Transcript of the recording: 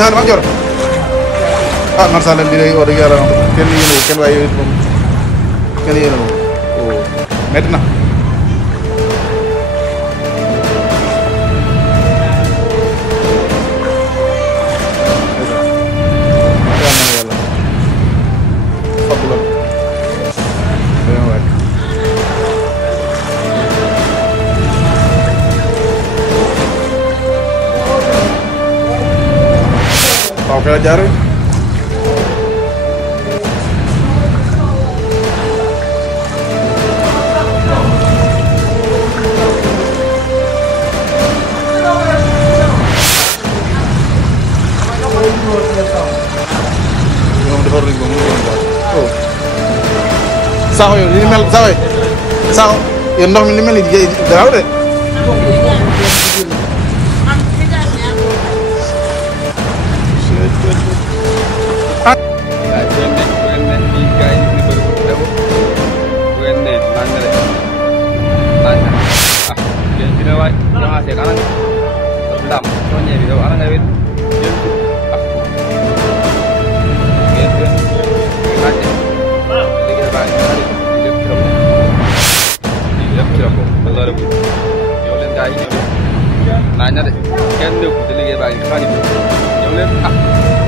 taxaar ma jor ah macha allah lii day wax dëgg yàlla kenn yéene kenn waaye yow moom kenn yéene moom métti na. Waaw kay la jaar saxo yow li mel saxo yow ndox mi li mel ni garaaw de nanya deh, kan deh, kita lihat bagi kali, yang lain